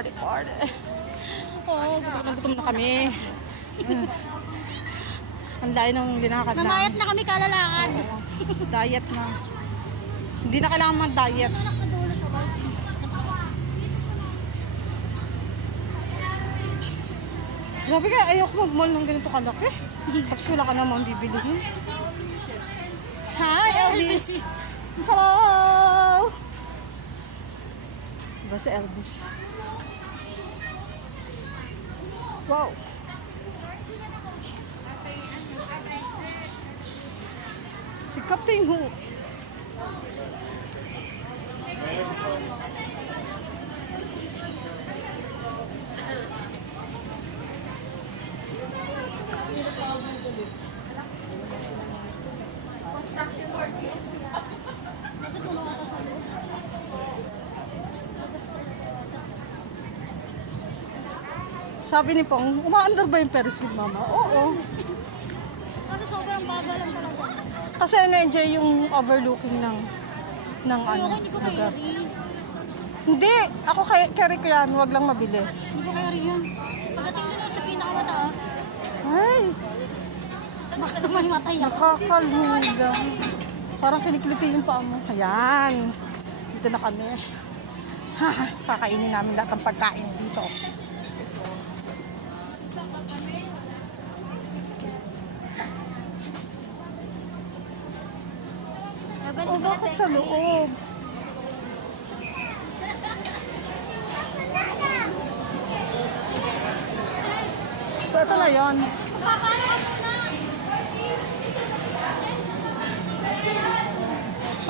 Party, party. Oh, gutom na kami. Ang layo ng linakad na. Namayat na kami kalalakad. Diet na. Hindi na kailangan mag-diet. Anak sa dulo sa Baltis. Grabe kaya ayoko mag-mall ng ganito kalaki. Tapos wala ka namang bibilihin. Hi, Elvis! Hello! Diba si Elvis? Wow! Si Captain Who? Construction work yun. Natutulong ako sa loob. Sabi ni Pong, umaandar ba yung Ferris wheel, Mama? Oo. Ano sobrang baba lang talaga. Kasi na-enjoy yung overlooking ng Ayoko, ano, hindi ko lugar. kaya rin. Hindi! Ako carry ko yan, wag lang mabilis. Hindi ko kaya rin yun. Pagdating din sa pinakamataas, Ay! baka naman matay ako. Nakakalula. Parang kiniklipi yung paa mo. Ayan. Dito na kami. Ha, kakainin namin lahat ng pagkain dito. Oh, bakit sa loob? So, ito na yun. Magpapaano ka muna?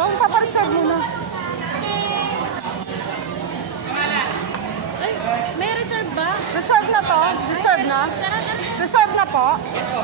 Parang papareserve muna. Ay, may reserve ba? Reserve na to? Reserve na? Reserve na po? Yes po.